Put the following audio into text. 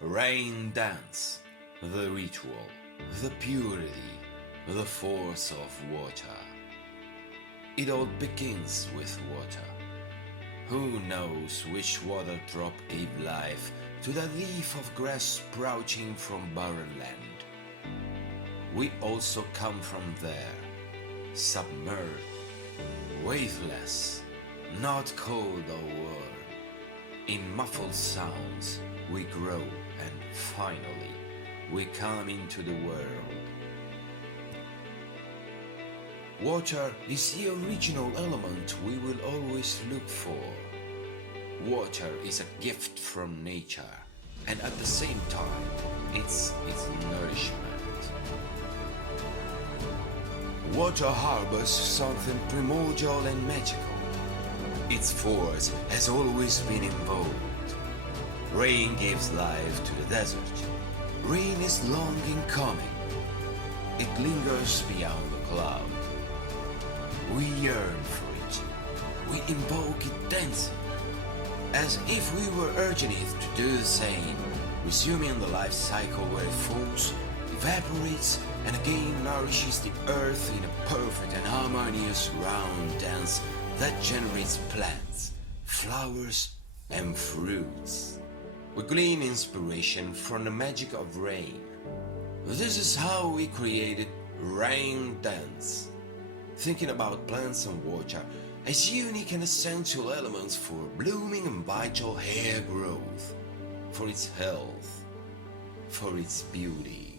Rain dance, the ritual, the purity, the force of water. It all begins with water. Who knows which water drop gave life to that leaf of grass sprouting from barren land? We also come from there, submerged, waveless, not cold or warm. In muffled sounds we grow, and finally we come into the world. Water is the original element we will always look for. Water is a gift from nature, and at the same time, it's its nourishment. Water harbors something primordial and magical. Its force has always been involved. Rain gives life to the desert. Rain is long in coming. It lingers beyond the cloud. We yearn for it. We invoke it dancing, as if we were urging it to do the same, resuming the life cycle where it falls, evaporates, and again nourishes the earth in a perfect and harmonious round dance that generates plants, flowers, and fruits. We glean inspiration from the magic of rain. This is how we created Rain Dance, thinking about plants and water as unique and essential elements for blooming and vital hair growth, for its health, for its beauty.